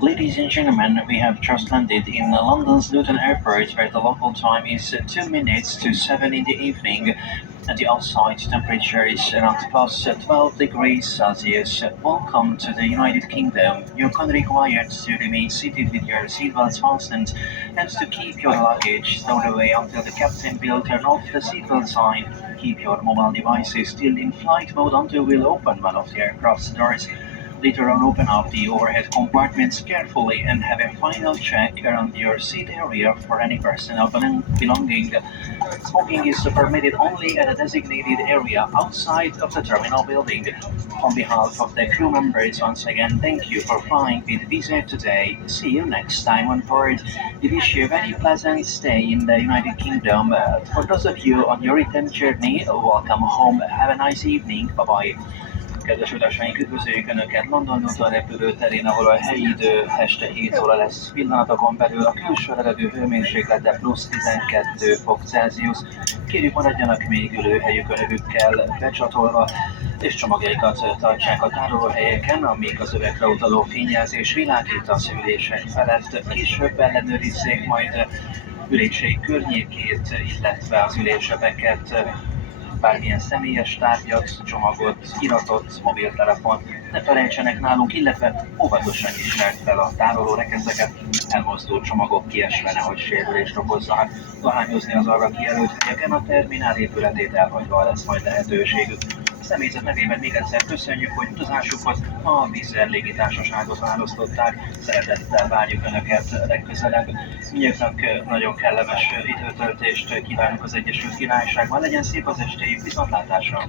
Ladies and gentlemen, we have just landed in London's Luton airport where the local time is 2 minutes to 7 in the evening and the outside temperature is around plus 12 degrees Celsius. Welcome to the United Kingdom. You're kind of required to remain seated with your seatbelts fastened and to keep your luggage stowed away until the captain will turn off the seatbelt sign. Keep your mobile devices still in flight mode until we'll open one of the aircraft's doors. Later on, open up the overhead compartments carefully and have a final check around your seat area for any personal belonging. Smoking is permitted only at a designated area outside of the terminal building. On behalf of the crew members, once again, thank you for flying with Wizz Air today. See you next time on board. We wish you a very pleasant stay in the United Kingdom. For those of you on your return journey, welcome home. Have a nice evening. Bye-bye. Kedves utasaink, üdvözöljük Önöket London Luton repülőterén, ahol a helyi idő este 7 óra lesz. Pillanatokon belül a külső levegő hőmérséklete plusz 12 fok Celsius. Kérjük, maradjanak még ülőhelyükön övükkel becsatolva, és csomagjaikat tartsák a tárolóhelyeken, amíg az övekre utaló fényjelzés világít az ülések felett. Később ellenőrizzék majd üléseik környékét, illetve az ülésöveket, bármilyen személyes tárgyat, csomagot, iratot, mobiltelefont ne felejtsenek nálunk, illetve óvatosan ismert fel a tároló rekeszeket, elmozdult csomagok kiesve nehogy sérülést okozzanak. Dohányozni az arra kijelölt helyeken a terminál épületét elhagyva lesz majd lehetőségük. A személyzet nevében még egyszer köszönjük, hogy utazásukhoz a Wizz Air légitársaságot választották. Szeretettel várjuk Önöket legközelebb. Mindjárt nagyon kellemes időtöltést kívánunk az Egyesült Királyságban. Legyen szép az estéjük, viszontlátásra!